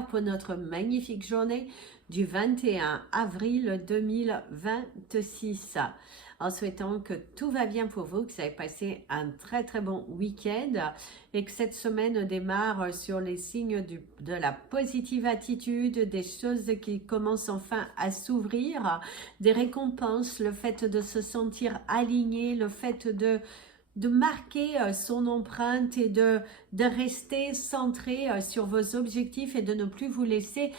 pour notre magnifique journée du 21 avril 2026. En souhaitant que tout va bien pour vous, que vous avez passé un très bon week-end et que cette semaine démarre sur les signes de la positive attitude, des choses qui commencent enfin à s'ouvrir, des récompenses, le fait de se sentir aligné, le fait de marquer son empreinte et de rester centré sur vos objectifs et de ne plus vous laisser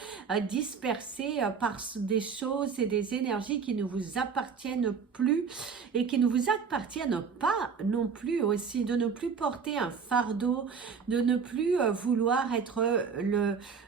disperser par des choses et des énergies qui ne vous appartiennent plus et qui ne vous appartiennent pas non plus aussi, de ne plus porter un fardeau, de ne plus vouloir être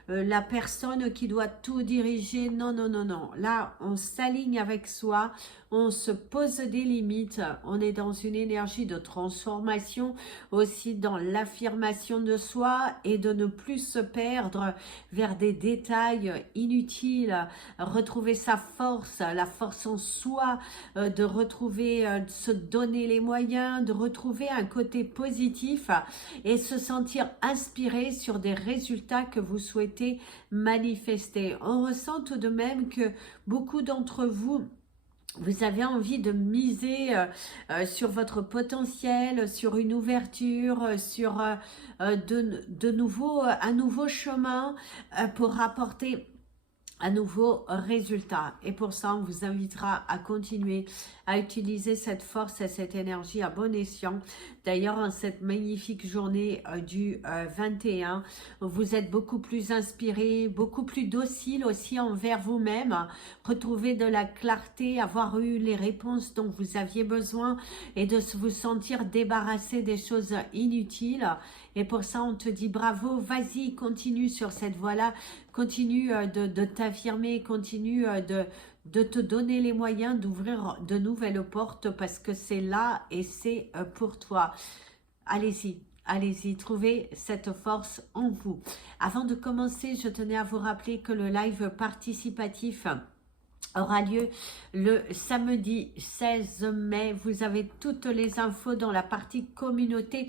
la personne qui doit tout diriger. Non, non, non, non. Là, on s'aligne avec soi, on se pose des limites, on est dans une énergie de transformation, aussi dans l'affirmation de soi et de ne plus se perdre vers des détails inutiles, retrouver sa force, la force en soi, de retrouver, de se donner les moyens, de retrouver un côté positif et se sentir inspiré sur des résultats que vous souhaitez manifester. On ressent tout de même que beaucoup d'entre vous, vous avez envie de miser sur votre potentiel, sur une ouverture, sur de nouveau, un nouveau chemin pour apporter un nouveau résultat. Et pour ça, on vous invitera à continuer à utiliser cette force et cette énergie à bon escient. D'ailleurs, en cette magnifique journée du 21, vous êtes beaucoup plus inspiré, beaucoup plus docile aussi envers vous-même, retrouver de la clarté, avoir eu les réponses dont vous aviez besoin et de vous sentir débarrassé des choses inutiles. Et pour ça, on te dit bravo, vas-y, continue sur cette voie-là, continue de t'affirmer, continue de te donner les moyens d'ouvrir de nouvelles portes parce que c'est là et c'est pour toi. Allez-y. Allez-y, trouvez cette force en vous. Avant de commencer, je tenais à vous rappeler que le live participatif aura lieu le samedi 16 mai. Vous avez toutes les infos dans la partie communauté